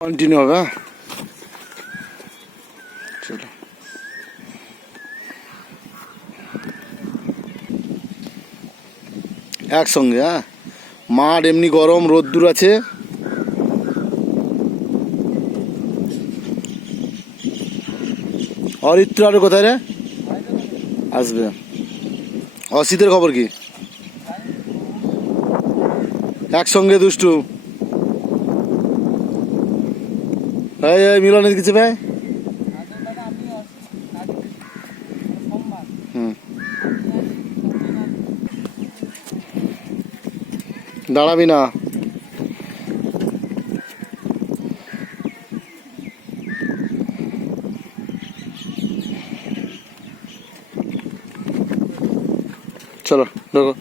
Continue হবে। চলো একসঙ্গে। হ্যাঁ, মাঠ এমনি গরম, রোদ্দুর আছে। অরিত্র আরো কোথায় রে? আসবে। অসিতের খবর কি? একসঙ্গে দুষ্টু। এই মিলনের কিছু ভাই। হুম, দাঁড়াবি না। চলো দেখো।